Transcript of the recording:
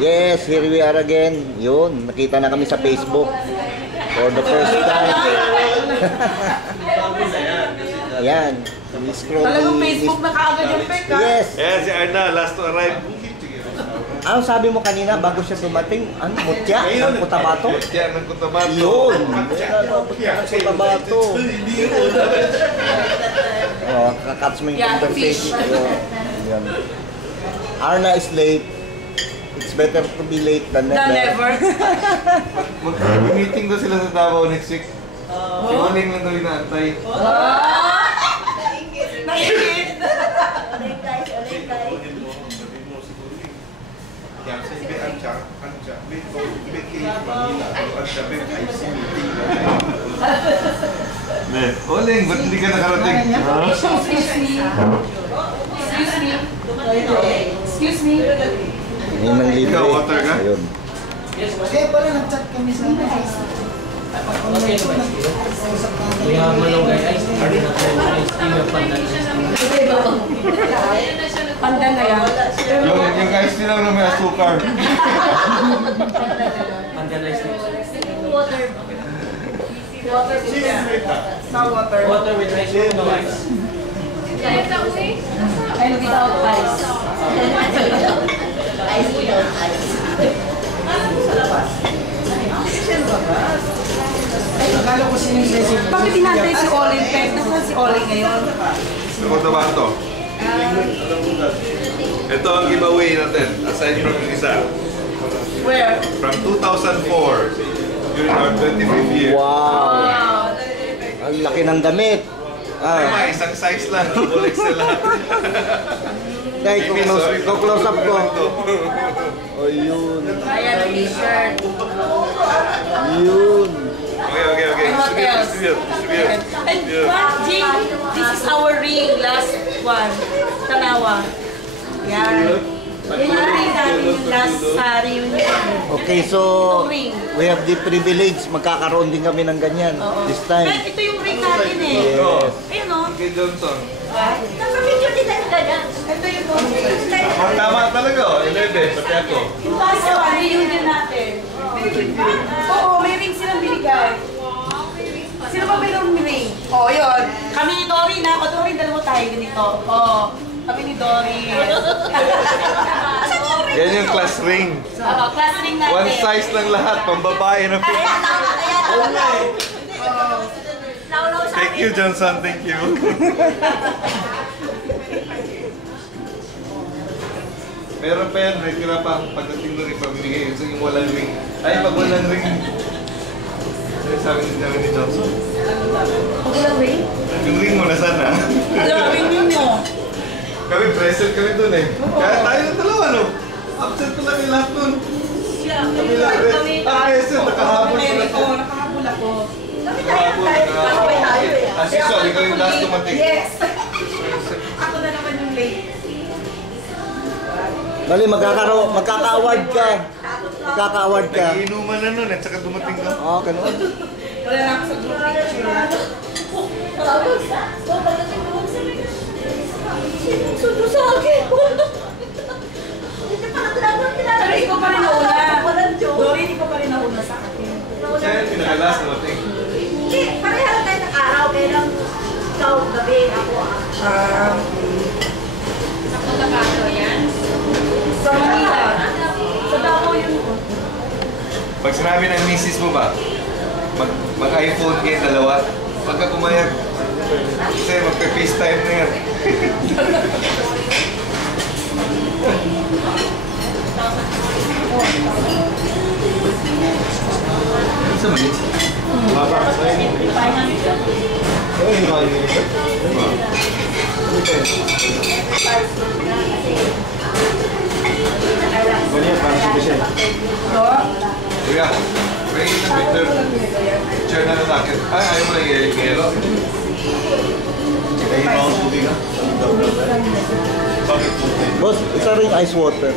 Yes, here we are again. Yun, nakita na kami sa Facebook. For the first time. Yan. Talagang Facebook na kaagad yung pick, ha? Yes. Eh, si Arna, last to arrive. Ano sabi mo kanina bago siya dumating? Ano? Mutya? Ang Cotabato? Mutya ng Cotabato. Yun. Cotabato. Oh, kakats mo yung conversation. Yan. Arna is late. It's better to be late than never. Mag-meeting daw sila sa Davao next week. Si Oling lang daw inaantay. Naingit! Oling, ba't hindi ka nakarating? Excuse me. Yan ang libre. Ikaw, water ka? Ayun. Kaya pala nag-chat kami sa Pandan na yan. Yung guys nila na may asukar. Water with ice. No ice. And without ice. Ice without ice. Akala ko sinisisi. Bakit tinatay si Olin, Peg? Nasaan si Olin ngayon? Sa Cotabato. Ito ang giveaway natin, aside from yung isa. Where? From 2004, during our 25th year. Wow! Ang laki ng damit. Ay, isang size lang, full XL lahat. Dahil kung close up ko. Oh, yun. Ayan ang t-shirt. Yun. Okay. And what else? Distribute. And what, Jing? This is our ring, last one. Tanawa. Yan. Yan yung ring natin, yung last sa reunion. Okay, so we have the privilege. Magkakaroon din kami ng ganyan this time. Pero ito yung ring natin eh. Yes. Ayun o. Kay Johnson. Nasa-video din tayo ganyan. Ito yung Tama talaga, 11, pati ako. yung last one, reunion natin. Oo, may ring silang binigay. Sino ba mayroong ring? Oo, yun. Kami ni Dory na. O Dory, dalawa tayo ganito. Oo. Kami ni Dory. Yan yung class ring. Oo, class ring natin. One size lang lahat, pambabae na fit. Thank you, Johnson. Thank you. Meron pa yan, may tira pa pagdating doon ipamigay. So yung walang ring. Ay, pag walang ring. Sabi ni Johnson. Pag walang ring? Yung ring mo nasaan na? Alam, ring ninyo. Kami, present kami doon eh. Kaya tayo ng dalawa, no? Absent pa lang yung lahat doon. Kami lang, present, nakahabol pa lang. Oo, nakahabol ako. Kami tayo tayo. As usual, ikaw yung last tumating. Yes. Ako na naman yung late. Bali, magkaka-award ka. Magkaka-award ka. Nag-iinuman na nun at saka dumating ka. Oo, ganun. Wala na ako sa group picture. Sinusundo sa akin. Pero ikaw pa rin nauna. Dory, ikaw pa rin nauna sa akin. Siya yung pinaka-last dumating. Hindi, pareha tayo ng araw. Kaya lang ikaw gabi, ako Sa Cotabato yan? Sa Manila. Sa Davao yun. Pag sinabi ng misis mo ba, mag-iPhone kayo dalawa, pagka pumayag, kasi magpe-FaceTime na yan. Sa mali? Kuya, may picture na sa akin. Ay, ayaw mo na i-yelo. Kaya iba ang tubig ha? Bakit tubig? Boss, isa rin ice water.